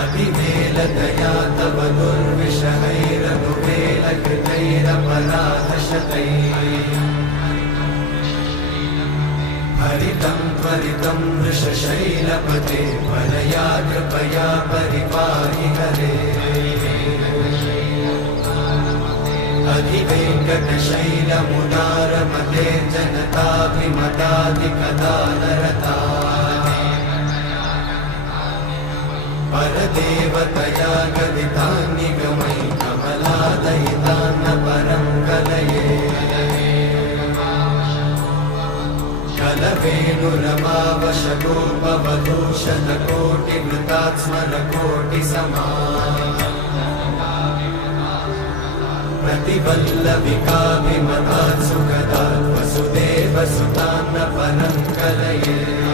अतिवेलतया तव दुर्विषहैरनुवेलकृतैरपराधशतैः हरितं त्वरितं वृषशैलपते परया कृपया परिपाहि हरे अधिवेङ्कटशैलमुदारमते जनताभिमताधिकदानरता परदेवतया गदितान्निगमैः कमलादयितान्न परं कलये कलवेणुरमावशतोपवधूषणकोटिवृतात् स्मरकोटिसमा प्रतिवल्लविकाभिमतात् सुखदात् वसुदेवसुतान्न परं कलये